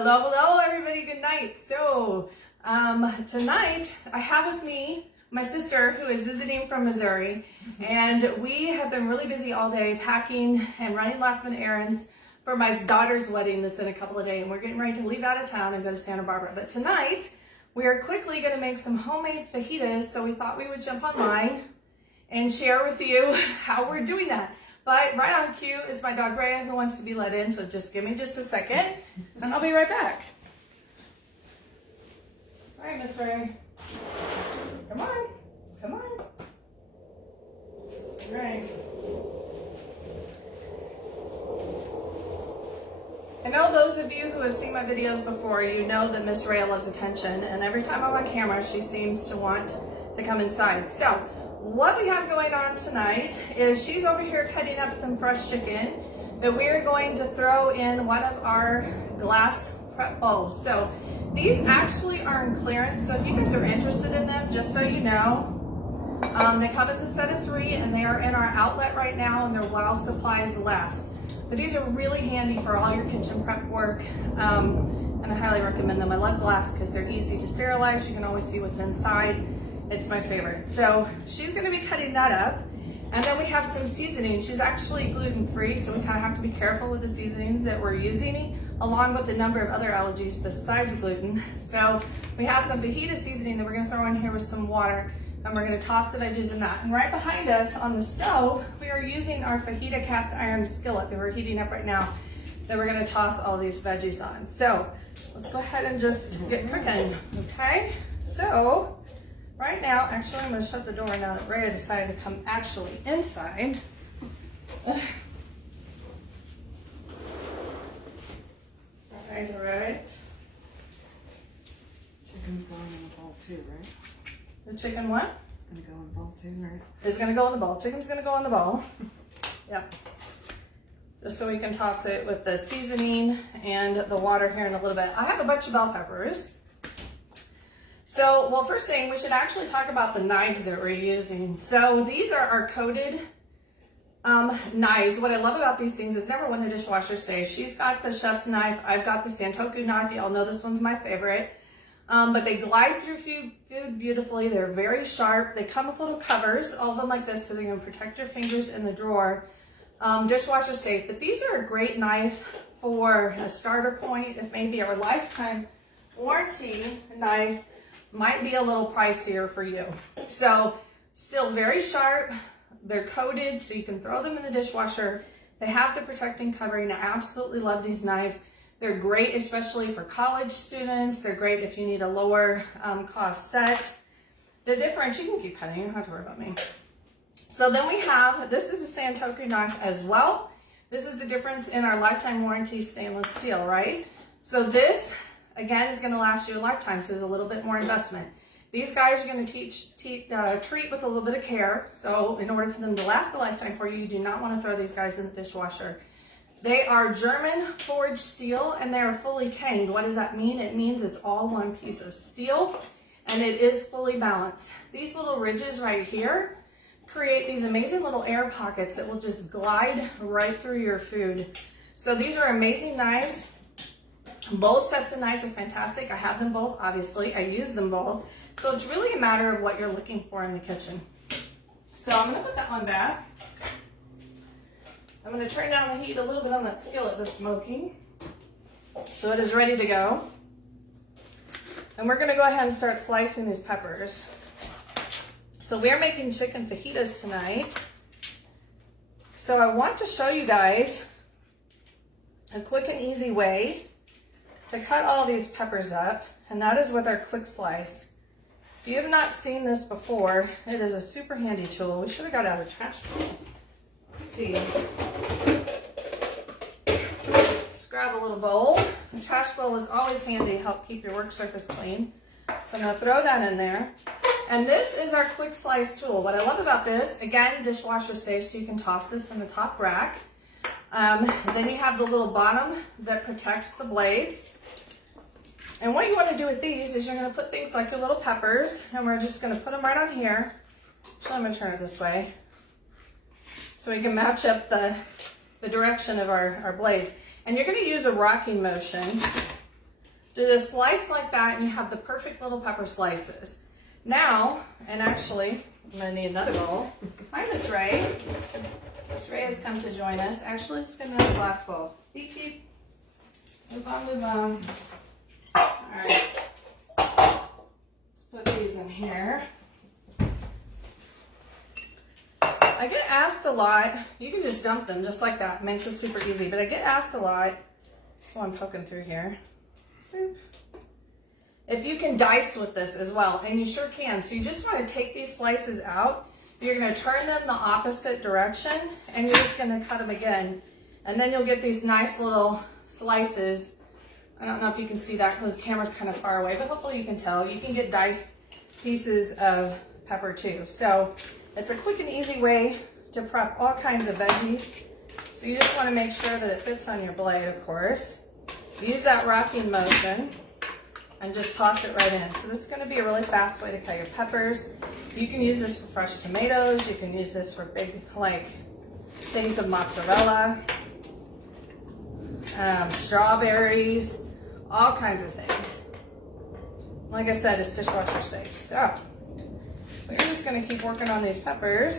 Hello, hello, everybody. Good night. So, tonight I have with me my sister who is visiting from Missouri, and we have been really busy all day packing and running last minute errands for my daughter's wedding that's in a couple of days, and we're getting ready to leave out of town and go to Santa Barbara. But tonight we are quickly going to make some homemade fajitas, so we thought we would jump online and share with you how we're doing that. But right on cue is my dog Rhea, who wants to be let in, so just give me just a second and I'll be right back. All right, Miss Ray. Come on, come on. All right. I know those of you who have seen my videos before, you know that Miss Ray loves attention, and every time I'm on camera, she seems to want to come inside. So, what we have going on tonight is she's over here cutting up some fresh chicken that we are going to throw in one of our glass prep bowls. So these actually are in clearance, so if you guys are interested in them, just so you know, they come as a set of 3 and they are in our outlet right now and they're while supplies last. But these are really handy for all your kitchen prep work, and I highly recommend them. I love glass because they're easy to sterilize. You can always see what's inside. It's my favorite. So she's going to be cutting that up. And then we have some seasoning. She's actually gluten-free, so we kind of have to be careful with the seasonings that we're using, along with a number of other allergies besides gluten. So we have some fajita seasoning that we're going to throw in here with some water, and we're going to toss the veggies in that. And right behind us on the stove, we are using our fajita cast iron skillet that we're heating up right now, that we're going to toss all these veggies on. So let's go ahead and just get cooking, okay? So right now, actually, I'm going to shut the door now that Rhea decided to come actually inside. All right. Chicken's going in the bowl too, right? The chicken what? It's going to go in the bowl too, right? It's going to go in the bowl. Chicken's going to go in the bowl. Yep. Just so we can toss it with the seasoning and the water here in a little bit. I have a bunch of bell peppers. So, well, first thing, we should actually talk about the knives that we're using. So these are our coated knives. What I love about these things is, number one, the dishwasher safe. She's got the chef's knife. I've got the Santoku knife. Y'all know this one's my favorite. But they glide through food beautifully. They're very sharp. They come with little covers, all of them like this, so they're going to protect your fingers in the drawer. Dishwasher safe. But these are a great knife for a starter point, if maybe our lifetime warranty knives might be a little pricier for you. So still very sharp. They're coated, so you can throw them in the dishwasher. They have the protecting covering. I absolutely love these knives. They're great, especially for college students. They're great if you need a lower cost set. The difference, you can keep cutting, you don't have to worry about me. So then we have, this is a Santoku knife as well. This is the difference in our lifetime warranty stainless steel, right? So this, again, is going to last you a lifetime, so there's a little bit more investment. These guys are going to treat with a little bit of care. So in order for them to last a lifetime for you, you do not want to throw these guys in the dishwasher. They are German forged steel, and they are fully tanged. What does that mean? It means it's all one piece of steel, and it is fully balanced. These little ridges right here create these amazing little air pockets that will just glide right through your food. So these are amazing knives. Both sets of knives are fantastic. I have them both, obviously. I use them both. So it's really a matter of what you're looking for in the kitchen. So I'm going to put that one back. I'm going to turn down the heat a little bit on that skillet that's smoking. So it is ready to go. And we're going to go ahead and start slicing these peppers. So we're making chicken fajitas tonight. So I want to show you guys a quick and easy way to cut all these peppers up, and that is with our quick slice. If you have not seen this before, it is a super handy tool. We should have got out a trash can. Let's see. Just grab a little bowl. The trash bowl is always handy to help keep your work surface clean. So I'm going to throw that in there. And this is our quick slice tool. What I love about this, again, dishwasher safe, so you can toss this in the top rack. Then you have the little bottom that protects the blades. And what you want to do with these is you're going to put things like your little peppers, and we're just going to put them right on here. So I'm going to turn it this way so we can match up the direction of our blades. And you're going to use a rocking motion Did a slice like that and you have the perfect little pepper slices. Now, and actually, I'm gonna need another bowl. Hi, Miss Ray. Miss Ray has come to join us. Actually, let's get another glass bowl. Beep, beep. Move on, move on. All right. Let's put these in here. I get asked a lot. You can just dump them just like that. It makes it super easy. But I get asked a lot. So I'm poking through here. Boop. If you can dice with this as well, and you sure can. So you just want to take these slices out. You're going to turn them the opposite direction, and you're just going to cut them again. And then you'll get these nice little slices. I don't know if you can see that because the camera's kind of far away, but hopefully you can tell. You can get diced pieces of pepper too. So it's a quick and easy way to prep all kinds of veggies. So you just want to make sure that it fits on your blade, of course. Use that rocking motion and just toss it right in. So this is going to be a really fast way to cut your peppers. You can use this for fresh tomatoes. You can use this for big, like, things of mozzarella, strawberries, all kinds of things. Like I said, it's dishwasher safe. So we're just going to keep working on these peppers.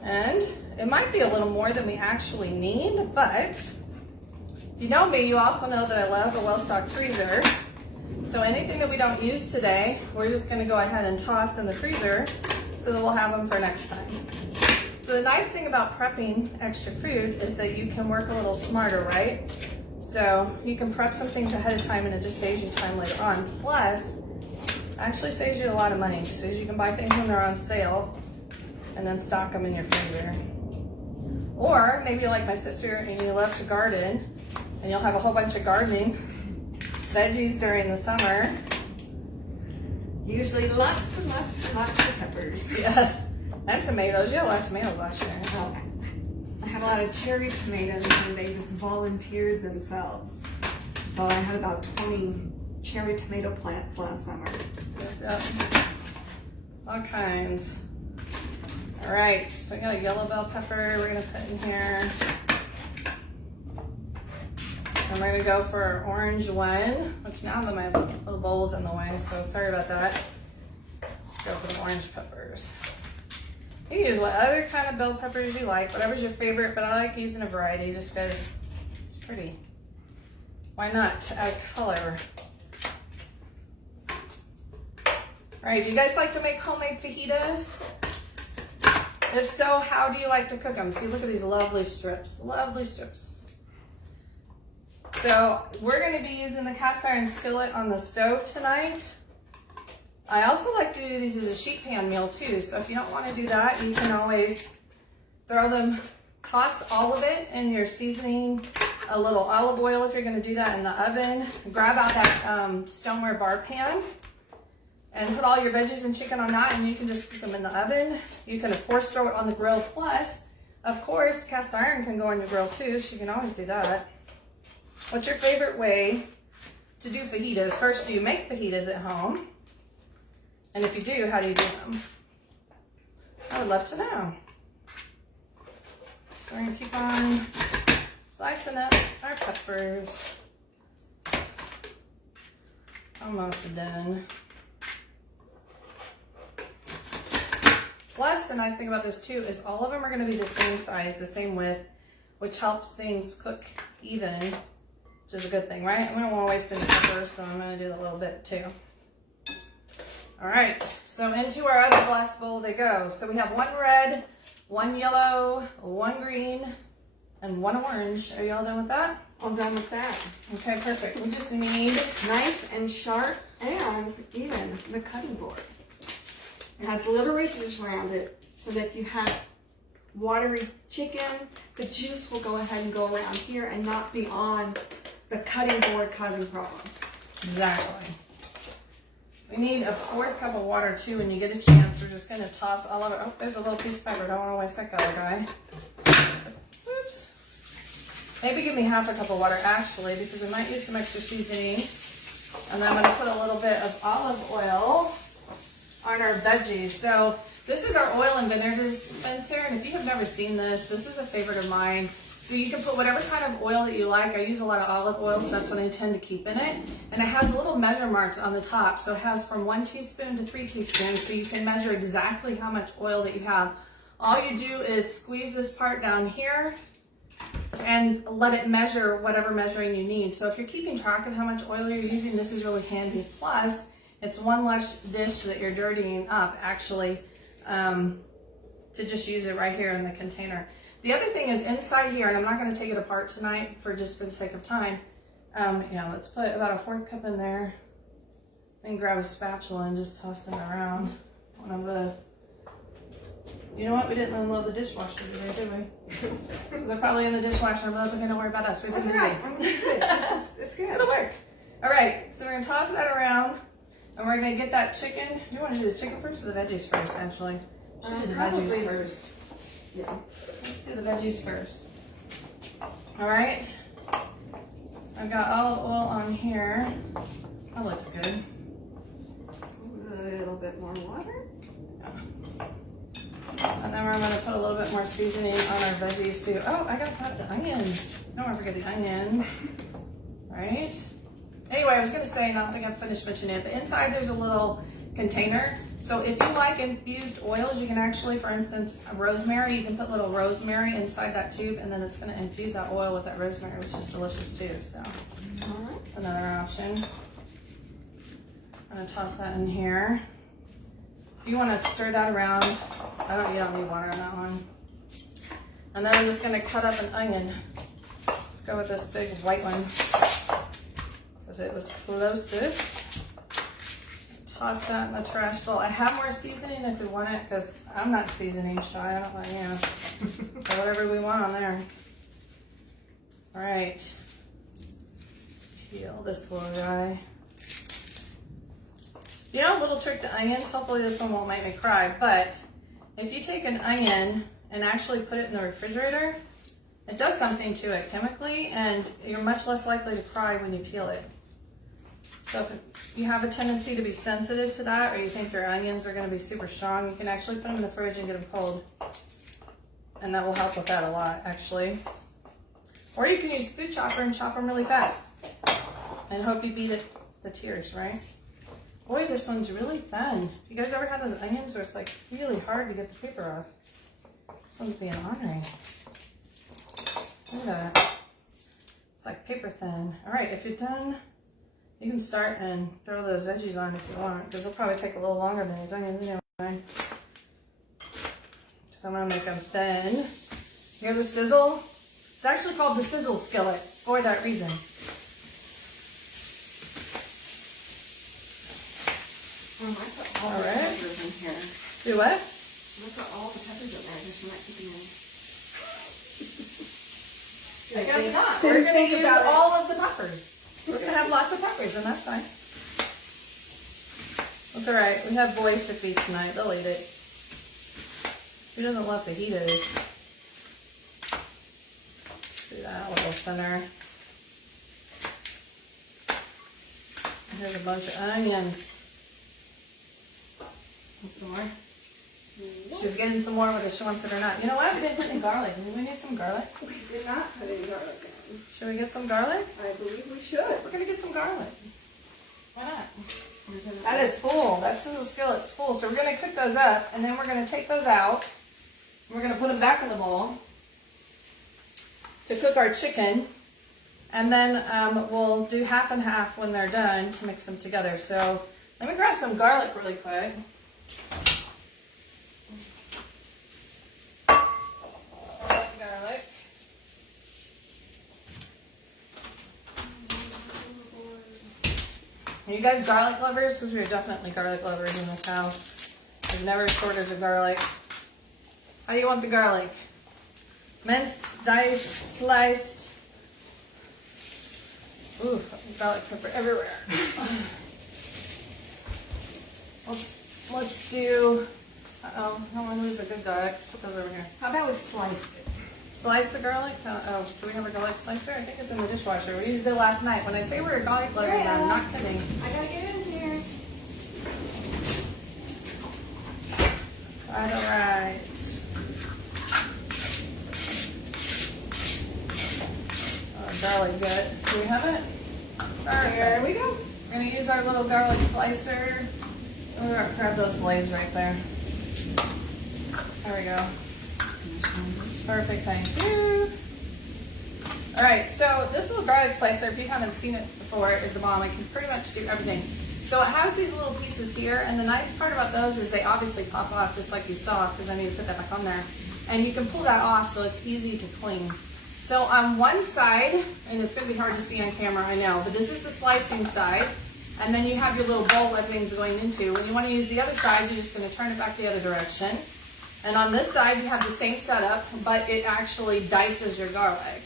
And it might be a little more than we actually need, but if you know me, you also know that I love a well-stocked freezer. So anything that we don't use today, we're just going to go ahead and toss in the freezer so that we'll have them for next time. So the nice thing about prepping extra food is that you can work a little smarter, right? So you can prep some things ahead of time and it just saves you time later on. Plus, actually saves you a lot of money. So you can buy things when they're on sale and then stock them in your freezer. Or maybe you're like my sister and you love to garden and you'll have a whole bunch of gardening veggies during the summer. Usually lots and lots and lots of peppers. Yes, and tomatoes. You had a lot of tomatoes last year. Well, I had a lot of cherry tomatoes and they just volunteered themselves. So I had about 20 cherry tomato plants last summer. Yep. All kinds. All right, so we got a yellow bell pepper we're gonna put in here. And we're gonna go for our orange one, which now my little bowl's in the way, so sorry about that. Let's go for the orange peppers. You can use what other kind of bell peppers you like, whatever's your favorite, but I like using a variety just because it's pretty. Why not to add color? All right, do you guys like to make homemade fajitas? If so, how do you like to cook them? See, look at these lovely strips, lovely strips. So we're going to be using the cast iron skillet on the stove tonight. I also like to do these as a sheet pan meal too. So if you don't want to do that, you can always throw them, toss all of it in your seasoning, a little olive oil if you're going to do that in the oven. Grab out that stoneware bar pan and put all your veggies and chicken on that, and you can just cook them in the oven. You can of course throw it on the grill. Plus, of course, cast iron can go on your grill too, so you can always do that. What's your favorite way to do fajitas? First, do you make fajitas at home? And if you do, how do you do them? I would love to know. So we're gonna keep on slicing up our peppers. Almost done. Plus, the nice thing about this too is all of them are gonna be the same size, the same width, which helps things cook even, which is a good thing, right? We don't want to waste any pepper, so I'm going to do a little bit too. All right, so into our other glass bowl they go. So we have one red, one yellow, one green, and one orange. Are you all done with that? All done with that. Okay, perfect. We just need Nice and sharp and even the cutting board. It has little ridges around it so that if you have watery chicken, the juice will go ahead and go around here and not be on the cutting board causing problems. exactly. We need a 4th cup of water too when you get a chance. We're just gonna toss all of it. Oh, there's a little piece of pepper. Don't want to waste that other guy. Oops. Maybe give me half a cup of water actually, because we might use some extra seasoning. And then I'm gonna put a little bit of olive oil on our veggies. So this is our oil and vinegar dispenser, and if you have never seen this, this is a favorite of mine. So you can put whatever kind of oil that you like. I use a lot of olive oil, so that's what I tend to keep in it. And it has little measure marks on the top. So it has from 1 teaspoon to 3 teaspoons. So you can measure exactly how much oil that you have. All you do is squeeze this part down here and let it measure whatever measuring you need. So if you're keeping track of how much oil you're using, this is really handy. Plus, it's one less dish that you're dirtying up, actually, to just use it right here in the container. The other thing is inside here, and I'm not going to take it apart tonight for the sake of time. Yeah, let's put about a 1/4 cup in there and grab a spatula and just toss them around. One of the, you know what? We didn't unload the dishwasher today, did we? So they're probably in the dishwasher, but that's okay. Don't worry about us. We've been busy. Right. I'm gonna use this. It's good. It'll work. All right, so we're gonna toss that around, and we're gonna get that chicken. Do you want to do the chicken first or the veggies first? Actually, should do the veggies first. Yeah. Let's do the veggies first. All right. I've got olive oil on here. That looks good. A little bit more water. And then we're going to put a little bit more seasoning on our veggies too. Oh, I got to cut the onions. Don't want to forget the onions. Right? Anyway, I was going to say, and I don't think I've finished mentioning it, but inside there's a little container. So if you like infused oils, you can actually, for instance, rosemary, you can put little rosemary inside that tube, and then it's going to infuse that oil with that rosemary, which is delicious too. So that's another option. I'm going to toss that in here. If you want to stir that around, you don't need water on that one. And then I'm just going to cut up an onion. Let's go with this big white one because it was closest. Toss that in the trash bowl. I have more seasoning if you want it, because I'm not seasoning shy. I don't like, put whatever we want on there. All right. Let's peel this little guy. You know, a little trick to onions. Hopefully this one won't make me cry, but if you take an onion and actually put it in the refrigerator, it does something to it chemically, and you're much less likely to cry when you peel it. So if you have a tendency to be sensitive to that, or you think your onions are going to be super strong, you can actually put them in the fridge and get them cold. And that will help with that a lot, actually. Or you can use a food chopper and chop them really fast. And hope you beat it the tears, right? Boy, this one's really thin. You guys ever had those onions where it's like really hard to get the paper off? This one's being ornery. Look at that. It's like paper thin. All right, if you're done, you can start and throw those veggies on if you want, because they'll probably take a little longer than these onions anyway. So I'm gonna make them thin. Here's a sizzle. It's actually called the sizzle skillet for that reason. I put all the peppers in here. Do what? I put all the peppers in there, just so I'm not keeping any. I guess not. We're going to use all of the peppers. We're going to have lots of peppers, and that's fine. That's all right. We have boys to feed tonight. They'll eat it. Who doesn't love fajitas? Let's do that a little thinner. And here's a bunch of onions. And some more. She's getting some more whether she wants it or not. You know what? We didn't put any garlic. Do we need some garlic? We did not put any garlic in. Should we get some garlic? I believe we should. We're going to get some garlic. Why not? That is full. That sizzle skillet's full. So we're going to cook those up, and then we're going to take those out. We're going to put them back in the bowl to cook our chicken. And then we'll do half and half when they're done to mix them together. So let me grab some garlic really quick. Garlic. Are you guys garlic lovers? Because we are definitely garlic lovers in this house. There's never a shortage of garlic. How do you want the garlic? Minced, diced, sliced. Ooh, garlic pepper everywhere. Let's do, I don't want to lose a good garlic. Let's put those over here. How about we slice it? Slice the garlic? Oh, do we have a garlic slicer? I think it's in the dishwasher. We used it last night. When I say we're garlic lovers, Yeah. I'm not kidding. I gotta get in here. All right. garlic guts. Do we have it? Perfect. There we go. We're going to use our little garlic slicer. We're going to grab those blades right there. There we go. Perfect, thank you. All right, so this little garlic slicer, if you haven't seen it before, is the bomb. It can pretty much do everything. So it has these little pieces here, and the nice part about those is they obviously pop off just like you saw, because I need to put that back on there. And you can pull that off so it's easy to clean. So on one side, and it's going to be hard to see on camera, I know, but this is the slicing side. And then you have your little bowl everything's going into. When you want to use the other side, you're just going to turn it back the other direction. And on this side, you have the same setup, but it actually dices your garlic.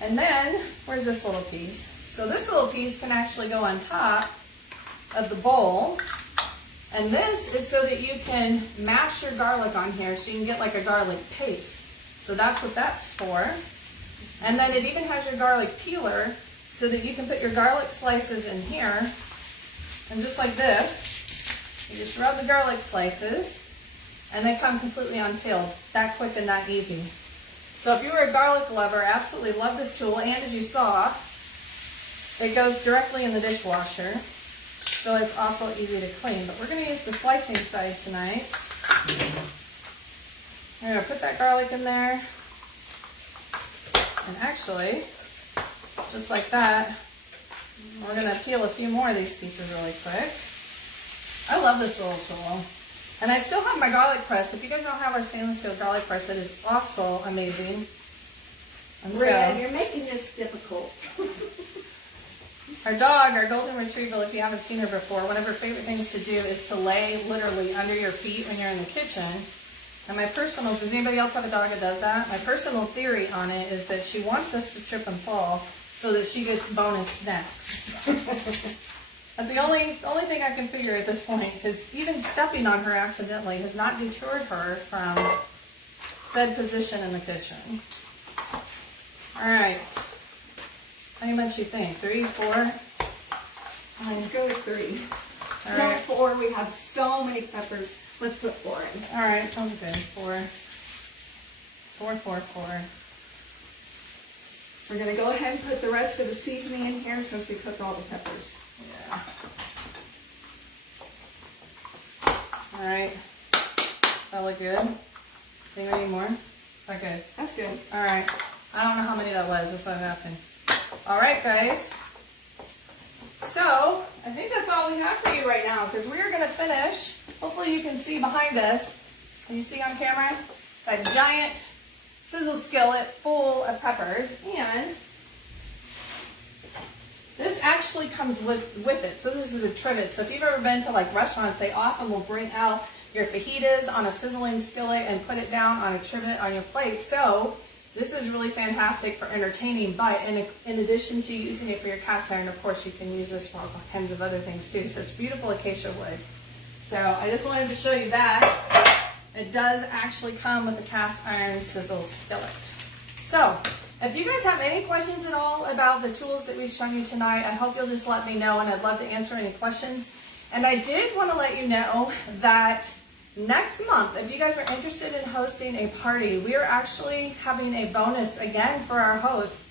And then, where's this little piece? So this little piece can actually go on top of the bowl. And this is so that you can mash your garlic on here so you can get like a garlic paste. So that's what that's for. And then it even has your garlic peeler so that you can put your garlic slices in here. And just like this, you just rub the garlic slices and they come completely unpeeled. That quick and that easy. So if you were a garlic lover, absolutely love this tool. And as you saw, it goes directly in the dishwasher. So it's also easy to clean. But we're going to use the slicing side tonight. I'm going to put that garlic in there. And actually, just like that, we're going to peel a few more of these pieces really quick. I love this little tool. And I still have my garlic press. If you guys don't have our stainless steel garlic press, it is also amazing. And Red, you're making this difficult. Our dog, our golden retriever, if you haven't seen her before, one of her favorite things to do is to lay literally under your feet when you're in the kitchen. And my personal, does anybody else have a dog that does that? My personal theory on it is that she wants us to trip and fall so that she gets bonus snacks. That's the only thing I can figure at this point, because even stepping on her accidentally has not deterred her from said position in the kitchen. All right. How much you think? 3, 4? Let's go with 3. All Not right. 4. We have so many peppers. Let's put 4 in. All right, sounds good. 4. 4, 4, 4. We're going to go ahead and put the rest of the seasoning in here since we cooked all the peppers. Yeah. All right. That look good? Think we need more? Okay. That's good. All right. I don't know how many that was. That's what I'm asking. All right, guys. So, I think that's all we have for you right now, because we are going to finish. Hopefully you can see behind us. Can you see on camera? A giant sizzle skillet full of peppers. And this actually comes with it. So this is a trivet. So if you've ever been to like restaurants, they often will bring out your fajitas on a sizzling skillet and put it down on a trivet on your plate. So this is really fantastic for entertaining, but in addition to using it for your cast iron, of course, you can use this for all kinds of other things too. So it's beautiful acacia wood. So I just wanted to show you that. It does actually come with a cast iron sizzle skillet. So if you guys have any questions at all about the tools that we've shown you tonight, I hope you'll just let me know, and I'd love to answer any questions. And I did want to let you know that next month, if you guys are interested in hosting a party, we are actually having a bonus again for our hosts.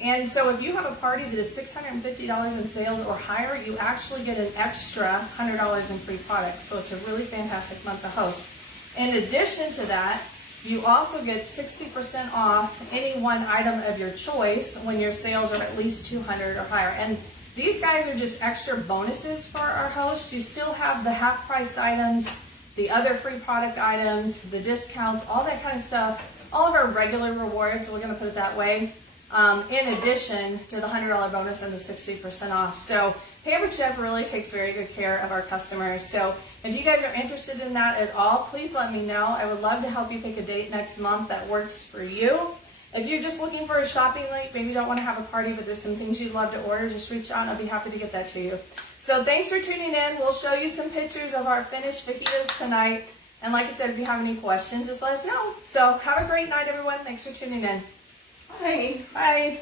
And so if you have a party that is $650 in sales or higher, you actually get an extra $100 in free products. So it's a really fantastic month to host. In addition to that, you also get 60% off any one item of your choice when your sales are at least 200 or higher. And these guys are just extra bonuses for our hosts. You still have the half price items, the other free product items, the discounts, all that kind of stuff, all of our regular rewards, we're going to put it that way, in addition to the $100 bonus and the 60% off. So Pampered Chef really takes very good care of our customers. So if you guys are interested in that at all, please let me know. I would love to help you pick a date next month that works for you. If you're just looking for a shopping link, maybe you don't want to have a party, but there's some things you'd love to order, just reach out and I'll be happy to get that to you. So thanks for tuning in. We'll show you some pictures of our finished fajitas tonight. And like I said, if you have any questions, just let us know. So have a great night, everyone. Thanks for tuning in. Bye. Bye.